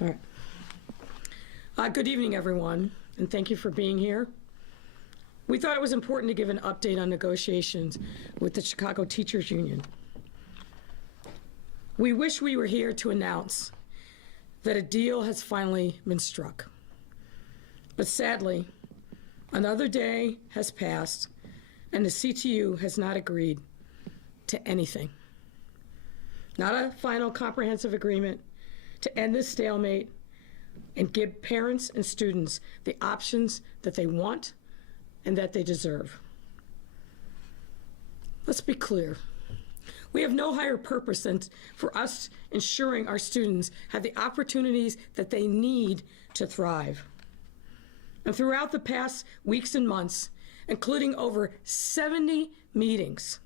All right. Good evening, everyone, and thank you for being here. We thought it was important to give an update on negotiations with the Chicago Teachers Union. We wish we were here to announce that a deal has finally been struck. But sadly, another day has passed and the CTU has not agreed to anything. Not a final comprehensive agreement to end this stalemate and give parents and students the options that they want and that they deserve. Let's be clear. We have no higher purpose than for us ensuring our students have the opportunities that they need to thrive. And throughout the past weeks and months, including over 70 meetings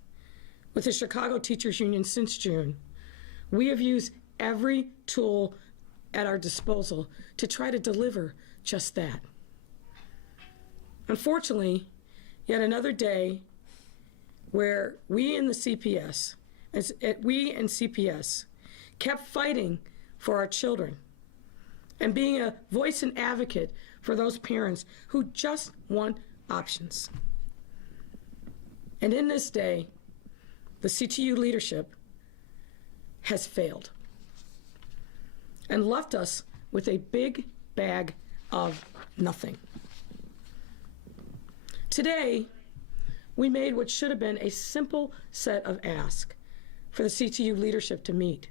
with the Chicago Teachers Union since June, we have used every tool at our disposal to try to deliver just that. Unfortunately, yet another day where we and CPS kept fighting for our children and being a voice and advocate for those parents who just want options. And in this day, the CTU leadership has failed and left us with a big bag of nothing. Today, we made what should have been a simple set of asks for the CTU leadership to meet.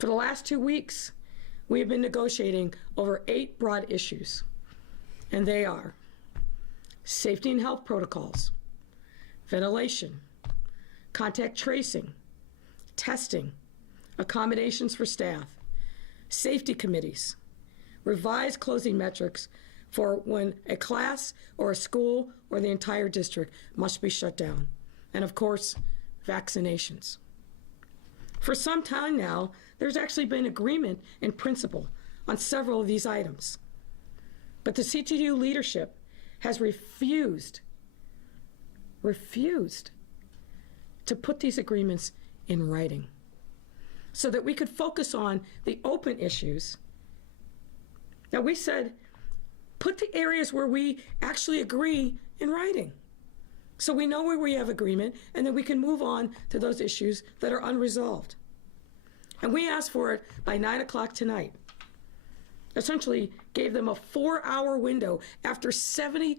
For the last 2 weeks, we have been negotiating over 8 broad issues, and they are safety and health protocols, ventilation, contact tracing, testing, accommodations for staff, safety committees, revised closing metrics for when a class or a school or the entire district must be shut down, and of course, vaccinations. For some time now, there's actually been agreement in principle on several of these items. But the CTU leadership has refused to put these agreements in writing so that we could focus on the open issues. Now, we said, put the areas where we actually agree in writing so we know where we have agreement and then we can move on to those issues that are unresolved. And we asked for it by 9 o'clock tonight. Essentially gave them a 4-hour window after 70+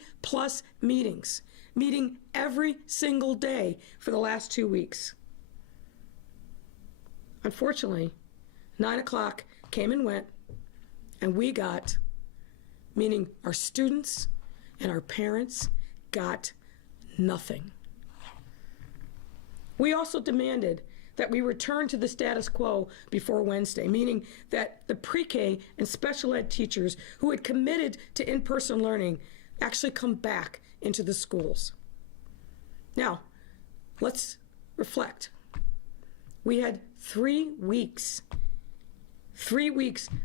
meetings, meeting every single day for the last 2 weeks. Unfortunately, 9 o'clock came and went, and we got, meaning our students and our parents, got nothing. We also demanded that we return to the status quo before Wednesday, meaning that the pre-K and special ed teachers who had committed to in-person learning actually come back into the schools. Now, let's reflect. We had 3 weeks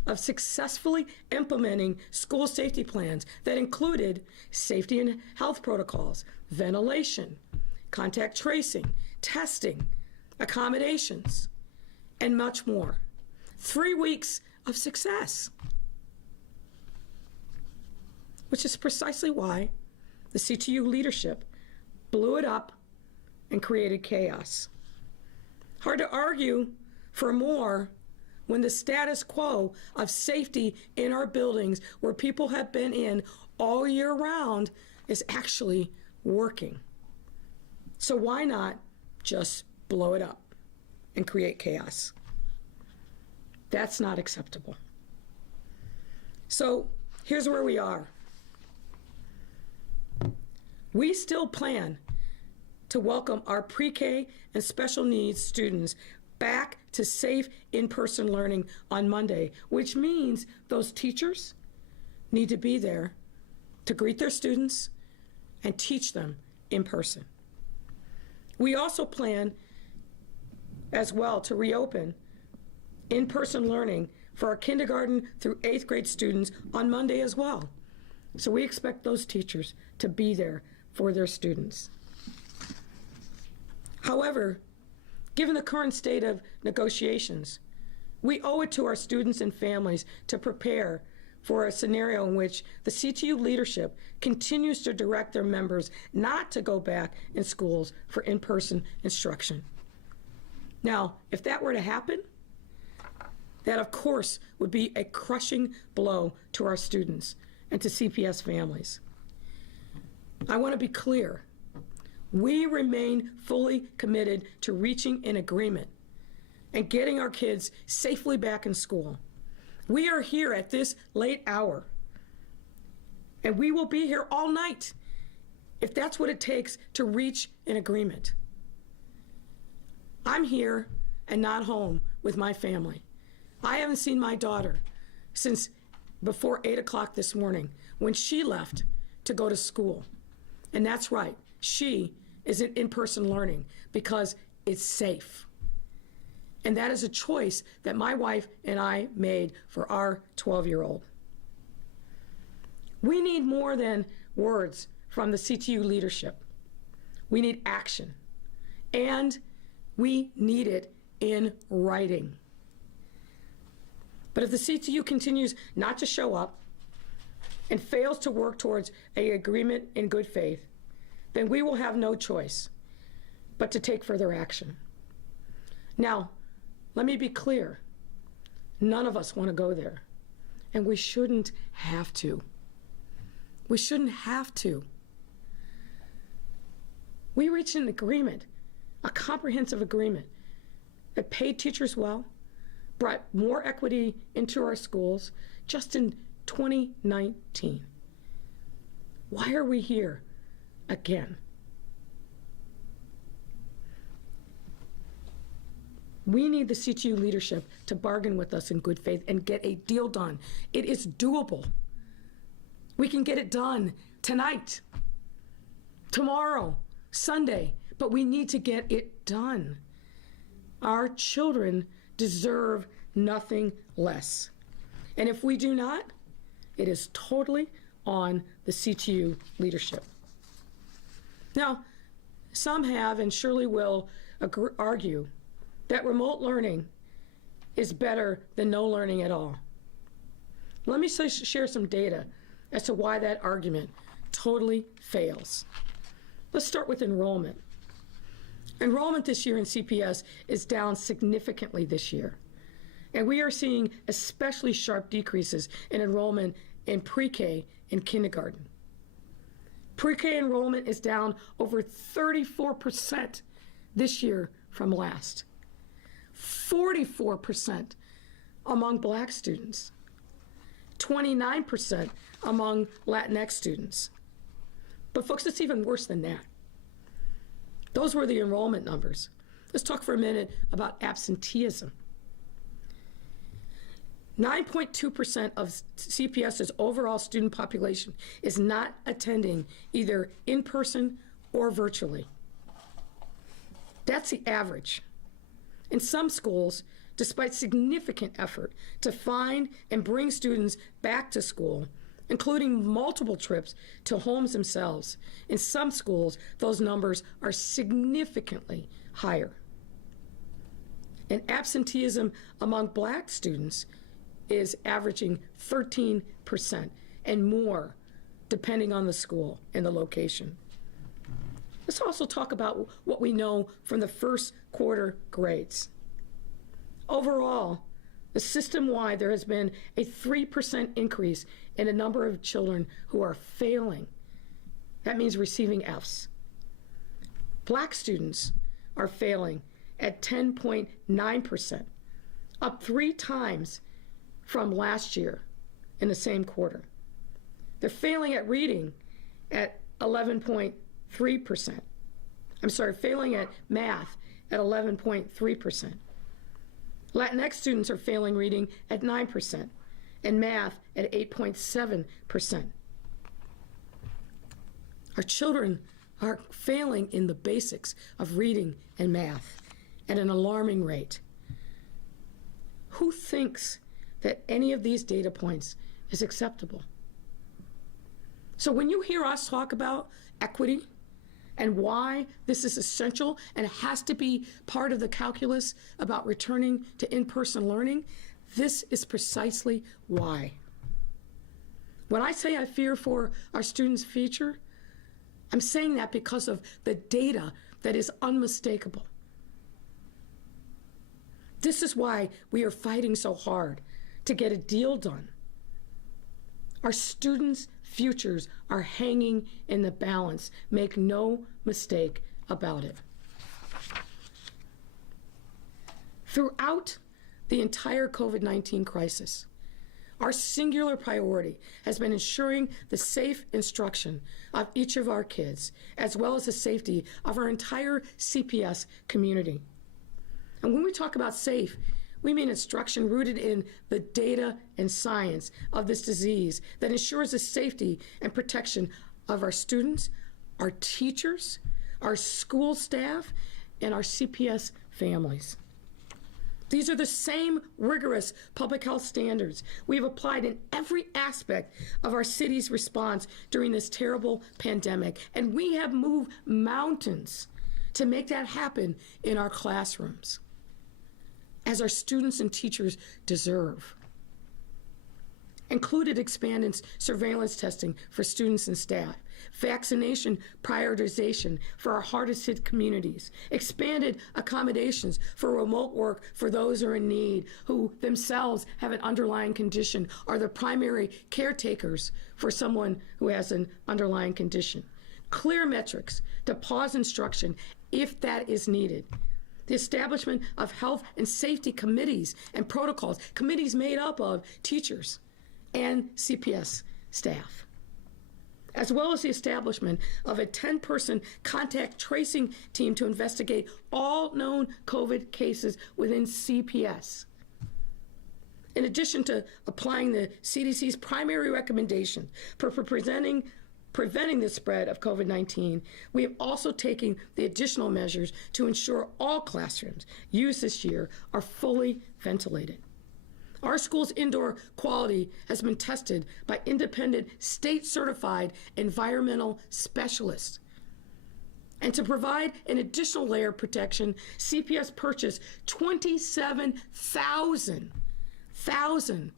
of successfully implementing school safety plans that included safety and health protocols, ventilation, contact tracing, testing, accommodations, and much more. 3 weeks of success, which is precisely why the CTU leadership blew it up and created chaos. Hard to argue for more when the status quo of safety in our buildings where people have been in all year round is actually working. So why not just blow it up and create chaos? That's not acceptable. So here's where we are. We still plan to welcome our pre-K and special needs students back to safe in-person learning on Monday, which means those teachers need to be there to greet their students and teach them in person. We also plan as well to reopen in-person learning for our kindergarten through 8th grade students on Monday as well. So we expect those teachers to be there for their students. However, given the current state of negotiations, We owe it to our students and families to prepare for a scenario in which the CTU leadership continues to direct their members not to go back in schools for in-person instruction. Now, if that were to happen, that of course would be a crushing blow to our students and to CPS families. I want to be clear. We remain fully committed to reaching an agreement and getting our kids safely back in school. We are here at this late hour, and we will be here all night if that's what it takes to reach an agreement. I'm here and not home with my family. I haven't seen my daughter since before 8 o'clock this morning when she left to go to school. And that's right, she is in-person learning because it's safe. And that is a choice that my wife and I made for our 12-year-old. We need more than words from the CTU leadership. We need action. And we need it in writing. But if the CTU continues not to show up and fails to work towards an agreement in good faith, then we will have no choice but to take further action. Now, let me be clear. None of us want to go there, and we shouldn't have to. We shouldn't have to. We reached an agreement, a comprehensive agreement that paid teachers well, brought more equity into our schools just in 2019. Why are we here again? We need the CTU leadership to bargain with us in good faith and get a deal done. It is doable. We can get it done tonight, tomorrow, Sunday, but we need to get it done. Our children deserve nothing less. And if we do not, it is totally on the CTU leadership. Now, some have and surely will argue that remote learning is better than no learning at all. Let me share some data as to why that argument totally fails. Let's start with enrollment. Enrollment this year in CPS is down significantly this year. And we are seeing especially sharp decreases in enrollment in pre-K and kindergarten. Pre-K enrollment is down over 34% this year from last. 44% among Black students. 29% among Latinx students. But folks, it's even worse than that. Those were the enrollment numbers. Let's talk for a minute about absenteeism. 9.2% of CPS's overall student population is not attending either in person or virtually. That's the average. In some schools, despite significant effort to find and bring students back to school, including multiple trips to homes themselves, in some schools, those numbers are significantly higher. And absenteeism among Black students is averaging 13% and more, depending on the school and the location. Let's also talk about what we know from the first quarter grades. Overall, the system-wide, there has been a 3% increase in the number of children who are failing. That means receiving Fs. Black students are failing at 10.9%, up 3 times from last year in the same quarter. They're failing at reading at 11.3%. I'm sorry, failing at math at 11.3%. Latinx students are failing reading at 9% and math at 8.7%. Our children are failing in the basics of reading and math at an alarming rate. Who thinks that any of these data points is acceptable? So when you hear us talk about equity and why this is essential and it has to be part of the calculus about returning to in-person learning, this is precisely why. When I say I fear for our students' future, I'm saying that because of the data that is unmistakable. This is why we are fighting so hard to get a deal done. Our students' futures are hanging in the balance. Make no mistake about it. Throughout the entire COVID-19 crisis, our singular priority has been ensuring the safe instruction of each of our kids, as well as the safety of our entire CPS community. And when we talk about safe, we mean instruction rooted in the data and science of this disease that ensures the safety and protection of our students, our teachers, our school staff, and our CPS families. These are the same rigorous public health standards we've applied in every aspect of our city's response during this terrible pandemic, and we have moved mountains to make that happen in our classrooms, as our students and teachers deserve. Included expanded surveillance testing for students and staff, vaccination prioritization for our hardest hit communities, expanded accommodations for remote work for those who are in need, who themselves have an underlying condition, are the primary caretakers for someone who has an underlying condition. Clear metrics to pause instruction if that is needed. The establishment of health and safety committees and protocols, committees made up of teachers and CPS staff, as well as the establishment of a 10-person contact tracing team to investigate all known COVID cases within CPS. In addition to applying the CDC's primary recommendation for preventing the spread of COVID-19, we have also taken the additional measures to ensure all classrooms used this year are fully ventilated. Our school's indoor quality has been tested by independent state-certified environmental specialists. And to provide an additional layer of protection, CPS purchased 27,000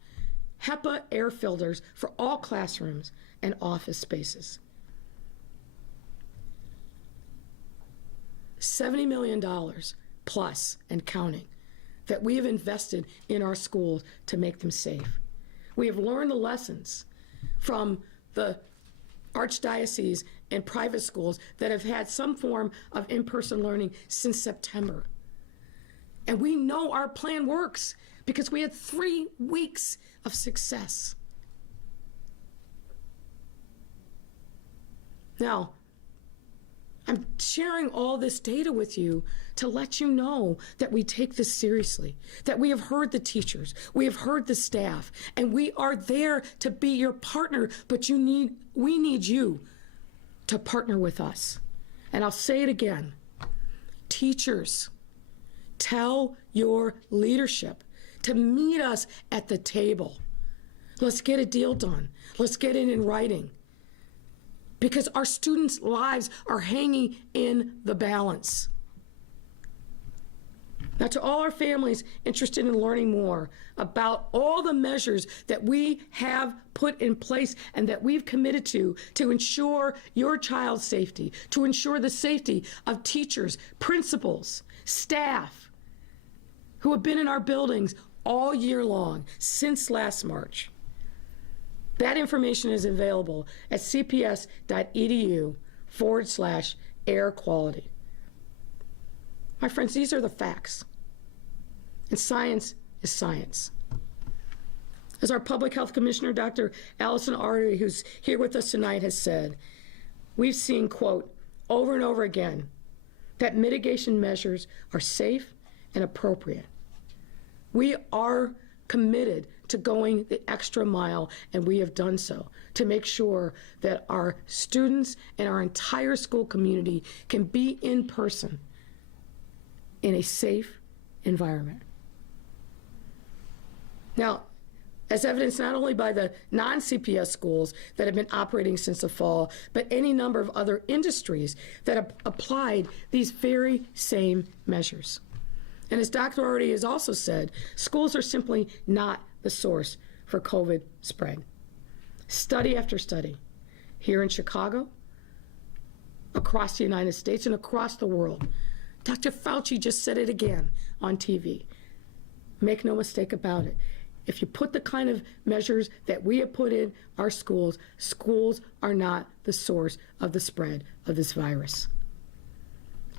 HEPA air filters for all classrooms and office spaces. $70 million plus and counting that we have invested in our schools to make them safe. We have learned the lessons from the archdiocese and private schools that have had some form of in-person learning since September. And we know our plan works because we had 3 weeks of success. Now, I'm sharing all this data with you to let you know that we take this seriously, that we have heard the teachers, we have heard the staff, and we are there to be your partner, but we need you to partner with us. And I'll say it again, teachers, tell your leadership to meet us at the table. Let's get a deal done. Let's get it in writing. Because our students' lives are hanging in the balance. Now, to all our families interested in learning more about all the measures that we have put in place and that we've committed to ensure your child's safety, to ensure the safety of teachers, principals, staff who have been in our buildings all year long since last March. That information is available at cps.edu/air quality. My friends, these are the facts. And science is science. As our Public Health Commissioner, Dr. Allison Artery, who's here with us tonight, has said, we've seen, quote, over and over again, that mitigation measures are safe and appropriate. We are committed to going the extra mile, and we have done so to make sure that our students and our entire school community can be in person in a safe environment. Now, as evidenced not only by the non-CPS schools that have been operating since the fall, but any number of other industries that have applied these very same measures. And as Dr. already has also said, schools are simply not the source for COVID spread. Study after study, here in Chicago, across the United States, and across the world. Dr. Fauci just said it again on TV. Make no mistake about it. If you put the kind of measures that we have put in our schools, schools are not the source of the spread of this virus.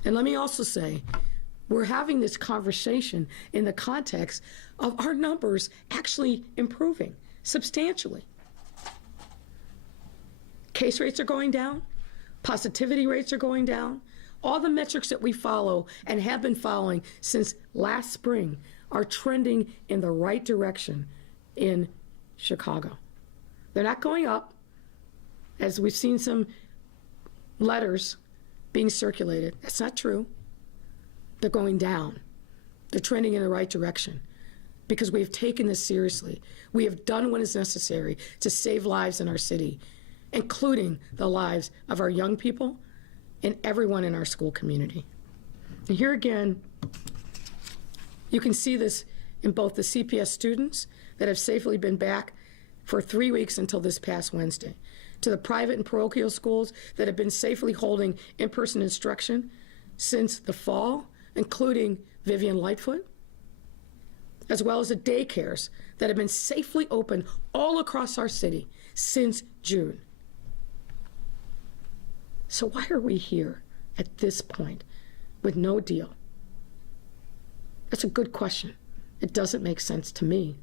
And let me also say, we're having this conversation in the context of our numbers actually improving substantially. Case rates are going down, positivity rates are going down. All the metrics that we follow and have been following since last spring are trending in the right direction in Chicago. They're not going up, as we've seen some letters being circulated. That's not true. They're going down. They're trending in the right direction because we have taken this seriously. We have done what is necessary to save lives in our city, including the lives of our young people and everyone in our school community. And here again, you can see this in both the CPS students that have safely been back for 3 weeks until this past Wednesday, to the private and parochial schools that have been safely holding in-person instruction since the fall, including Vivian Lightfoot, as well as the daycares that have been safely open all across our city since June. So why are we here at this point with no deal? That's a good question. It doesn't make sense to me.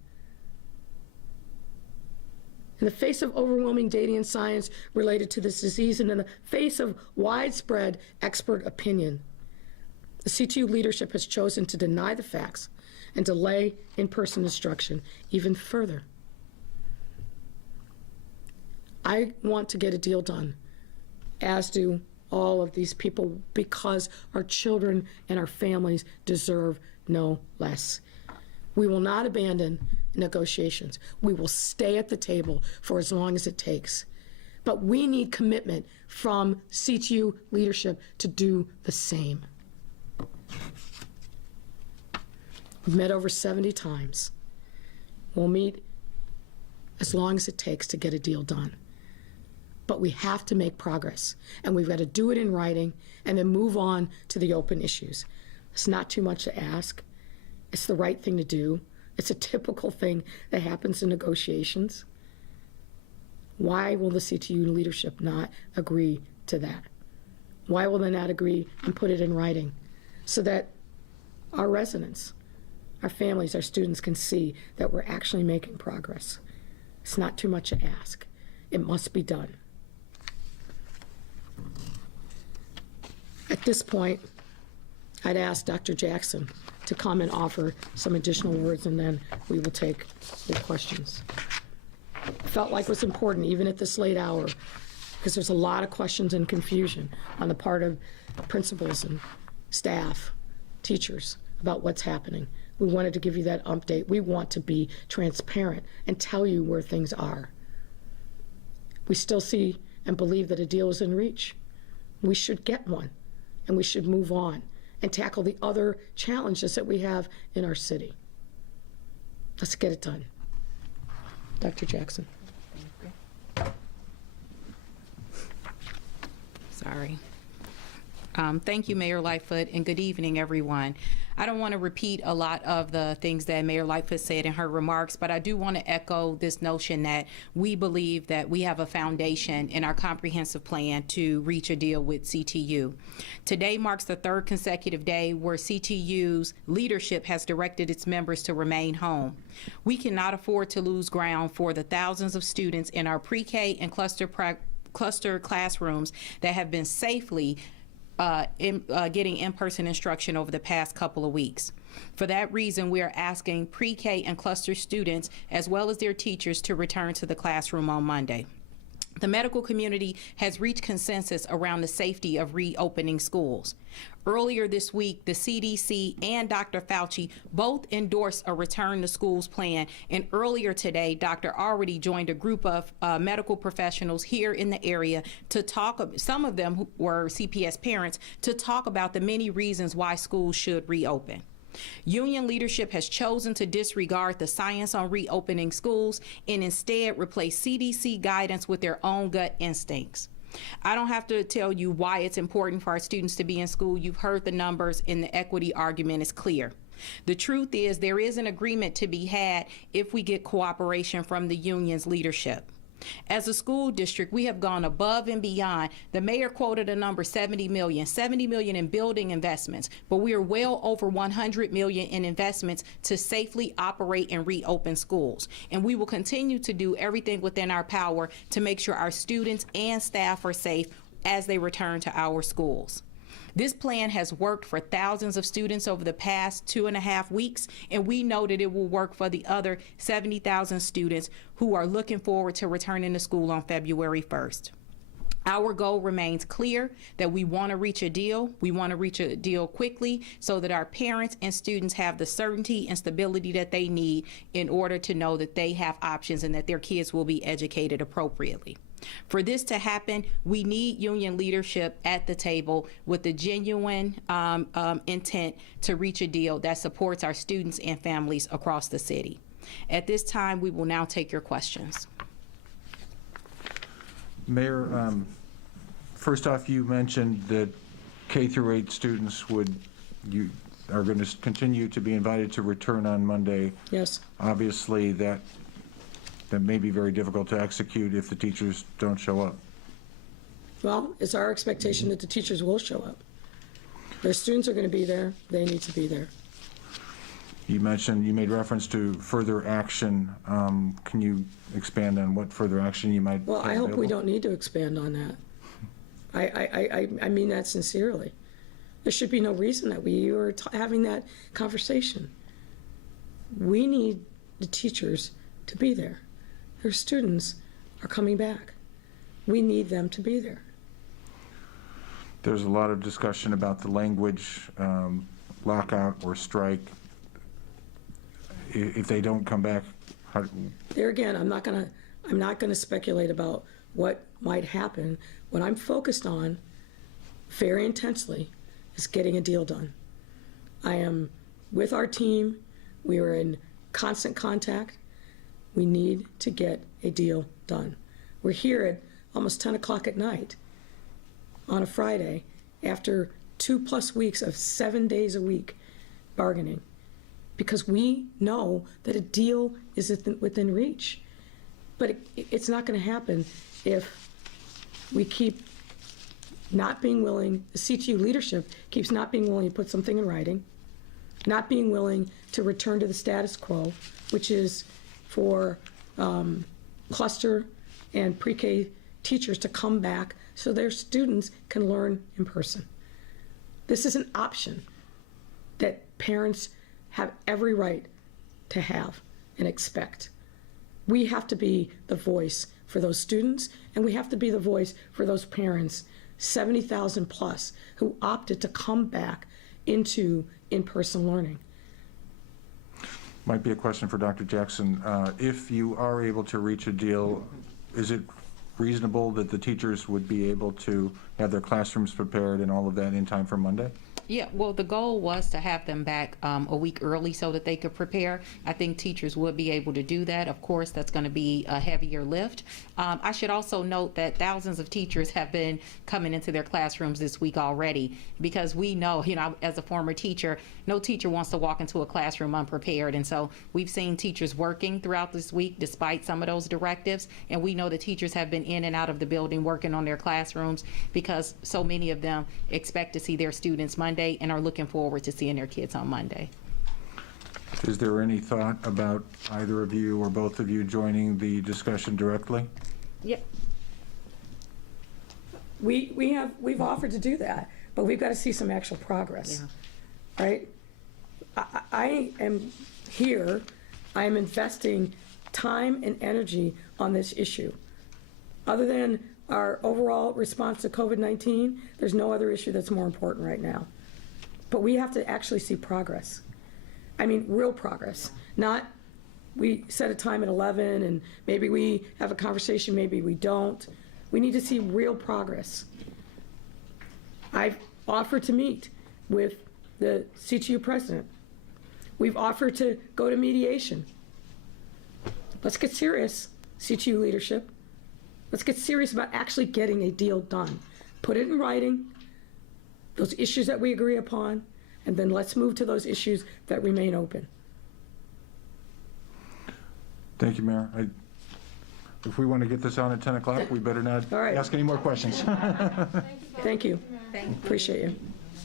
In the face of overwhelming data and science related to this disease, and in the face of widespread expert opinion, the CTU leadership has chosen to deny the facts and delay in-person instruction even further. I want to get a deal done, as do all of these people, because our children and our families deserve no less. We will not abandon negotiations. We will stay at the table for as long as it takes. But we need commitment from CTU leadership to do the same. We've met over 70 times. We'll meet as long as it takes to get a deal done. But we have to make progress, and we've got to do it in writing and then move on to the open issues. It's not too much to ask. It's the right thing to do. It's a typical thing that happens in negotiations. Why will the CTU leadership not agree to that? Why will they not agree and put it in writing so that our residents, our families, our students can see that we're actually making progress? It's not too much to ask. It must be done. At this point, I'd ask Dr. Jackson to come and offer some additional words, and then we will take your questions. Felt like it was important, even at this late hour, because there's a lot of questions and confusion on the part of principals and staff, teachers, about what's happening. We wanted to give you that update. We want to be transparent and tell you where things are. We still see and believe that a deal is in reach. We should get one, and we should move on and tackle the other challenges that we have in our city. Let's get it done. Dr. Jackson. Sorry. Thank you, Mayor Lightfoot, and good evening, everyone. I don't want to repeat a lot of the things that Mayor Lightfoot said in her remarks, but I do want to echo this notion that we believe that we have a foundation in our comprehensive plan to reach a deal with CTU. Today marks the third consecutive day where CTU's leadership has directed its members to remain home. We cannot afford to lose ground for the thousands of students in our pre-K and cluster classrooms that have been safely getting in-person instruction over the past couple of weeks. For that reason, we are asking pre-K and cluster students, as well as their teachers, to return to the classroom on Monday. The medical community has reached consensus around the safety of reopening schools. Earlier this week, the CDC and Dr. Fauci both endorsed a return to schools plan. And earlier today, Dr. already joined a group of medical professionals here in the area to talk, some of them who were CPS parents, to talk about the many reasons why schools should reopen. Union leadership has chosen to disregard the science on reopening schools and instead replace CDC guidance with their own gut instincts. I don't have to tell you why it's important for our students to be in school. You've heard the numbers, and the equity argument is clear. The truth is there is an agreement to be had if we get cooperation from the union's leadership. As a school district, we have gone above and beyond. The mayor quoted a number, 70 million in building investments, but we are well over 100 million in investments to safely operate and reopen schools. And we will continue to do everything within our power to make sure our students and staff are safe as they return to our schools. This plan has worked for thousands of students over the past 2.5 weeks, and we know that it will work for the other 70,000 students who are looking forward to returning to school on February 1st. Our goal remains clear that we want to reach a deal. We want to reach a deal quickly so that our parents and students have the certainty and stability that they need in order to know that they have options and that their kids will be educated appropriately. For this to happen, we need union leadership at the table with the genuine intent to reach a deal that supports our students and families across the city. At this time, we will now take your questions. Mayor, first off, you mentioned that K through 8 students are going to continue to be invited to return on Monday. Yes. Obviously, that may be very difficult to execute if the teachers don't show up. Well, it's our expectation that the teachers will show up. Their students are going to be there. They need to be there. You made reference to further action. Can you expand on what further action you might? Well, I hope we don't need to expand on that. I mean that sincerely. There should be no reason that we are having that conversation. We need the teachers to be there. Their students are coming back. We need them to be there. There's a lot of discussion about the language, lockout or strike. If they don't come back, There again, I'm not gonna speculate about what might happen. What I'm focused on very intensely is getting a deal done. I am with our team. We are in constant contact. We need to get a deal done. We're here at almost 10 o'clock at night on a Friday after 2+ weeks of 7 days a week bargaining, because we know that a deal is within reach. But it's not going to happen if we keep not being willing, the CTU leadership keeps not being willing to put something in writing, not being willing to return to the status quo, which is for cluster and pre-K teachers to come back so their students can learn in person. This is an option that parents have every right to have and expect. We have to be the voice for those students, and we have to be the voice for those parents, 70,000 plus, who opted to come back into in-person learning. might be a question for Dr. Jackson. If you are able to reach a deal, is it reasonable that the teachers would be able to have their classrooms prepared and all of that in time for Monday? Yeah, well, the goal was to have them back a week early so that they could prepare. I think teachers would be able to do that. Of course, that's going to be a heavier lift. I should also note that thousands of teachers have been coming into their classrooms this week already, because we know, as a former teacher, no teacher wants to walk into a classroom unprepared. And so we've seen teachers working throughout this week despite some of those directives. And we know that teachers have been in and out of the building working on their classrooms because so many of them expect to see their students Monday and are looking forward to seeing their kids on Monday. Is there any thought about either of you or both of you joining the discussion directly? Yep. We've offered to do that, but we've got to see some actual progress, right? I am here. I am investing time and energy on this issue. Other than our overall response to COVID-19, there's no other issue that's more important right now. But we have to actually see progress. I mean, real progress, not we set a time at 11 and maybe we have a conversation, maybe we don't. We need to see real progress. I've offered to meet with the CTU president. We've offered to go to mediation. Let's get serious, CTU leadership. Let's get serious about actually getting a deal done. Put it in writing, those issues that we agree upon, and then let's move to those issues that remain open. Thank you, Mayor. If we want to get this on at 10 o'clock, we better not All right. ask any more questions. Thank you. Appreciate you.